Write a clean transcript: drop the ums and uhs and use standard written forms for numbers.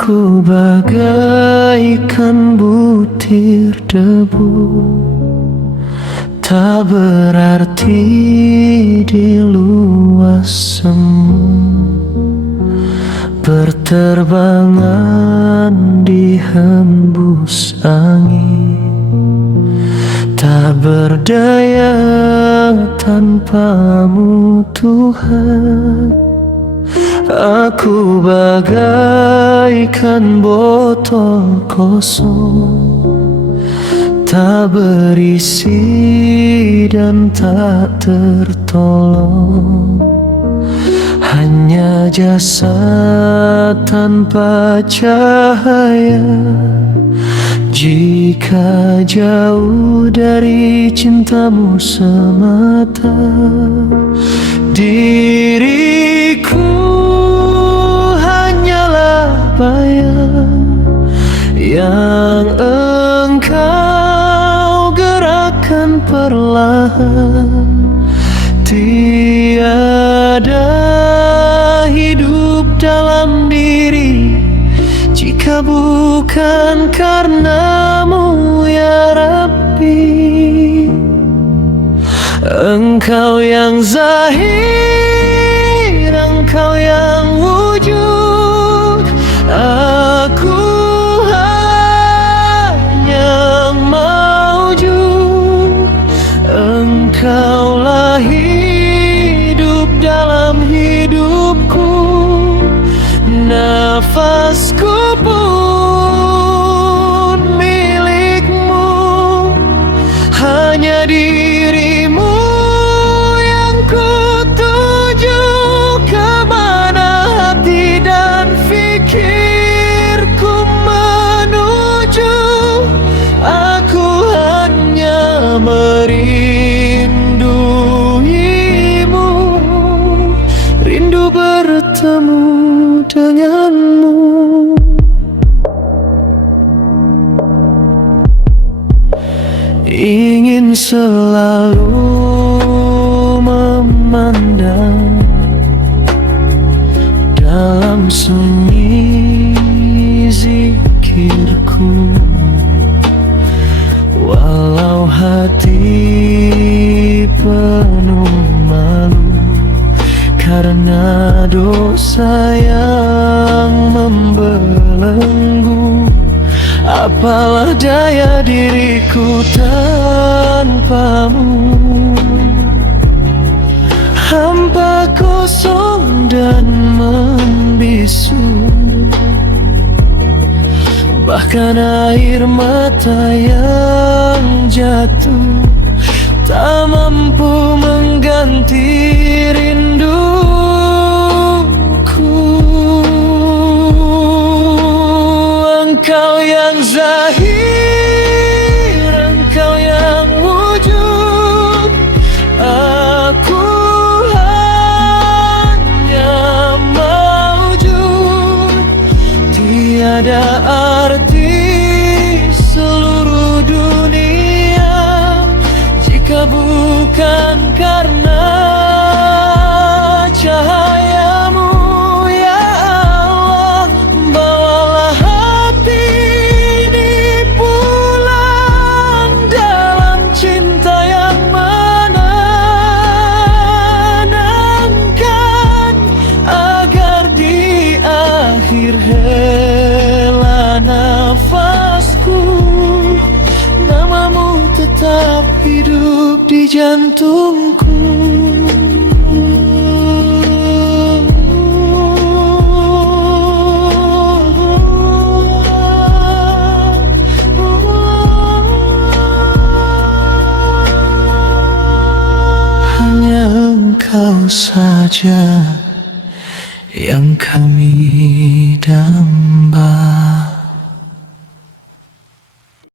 Aku bagaikan butir debu, tak berarti di luas semu. Berterbangan dihembus angin, tak berdaya tanpamu Tuhan. Aku bagaikan botol kosong, tak berisi dan tak tertolong. Hanya jasad tanpa cahaya. Jika jauh dari cintamu semata, diriku hanyalah bayang yang engkau gerakkan perlahan. Tiada hidup dalam diri jika bukan karenamu ya Rabbi. Engkau yang zahir, Engkau yang wujud. Aku hanya maujud. Engkaulah hidup dalam hidupku, nafasku pun milikmu. Hanya dirimu yang ku tuju, kemana hati dan fikirku menuju. Aku hanya merinduimu, rindu bertemu denganmu. Ingin selalu memandang dalam sunyi zikirku, walau hati penuh malu karena dosa yang membelenggu. Apalah daya diriku tanpamu, hampa kosong dan membisu. Bahkan air mata yang jatuh tak mampu mengganti rinduku. Engkau yang zahir, Engkau yang wujud. Aku hanya maujud. Tiada arti seluruh dunia jika bukan karena cahayamu ya Allah. Bawalah hati ini pulang dalam cinta yang menenangkan, agar di akhir hela nafasku namamu tetap hidup di jantungku. Hanya Engkau saja yang kami damba.